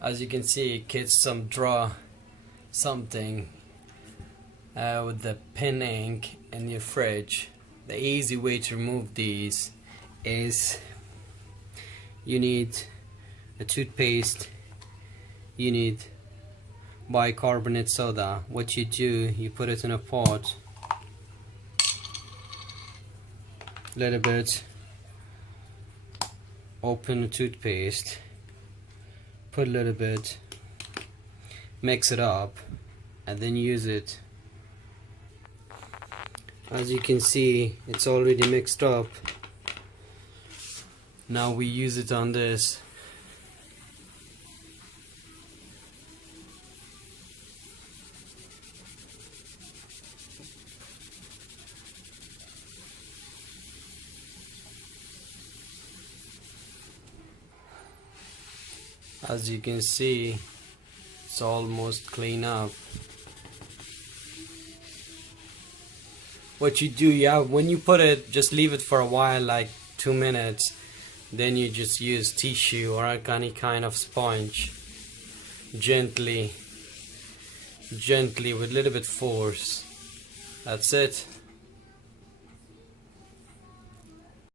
As you can see, it gets some draw something with the pen ink in your fridge. The easy way to remove these is you need a toothpaste, you need bicarbonate soda. What you do, you put it in a pot, little bit, open the toothpaste, put a little bit, mix it up, and then use it. As you can see, it's already mixed up. Now we use it on this. As you can see, it's almost clean up. What you do, when you put it, just leave it for a while, like 2 minutes. Then you just use tissue or any kind of sponge, gently with a little bit force. That's it.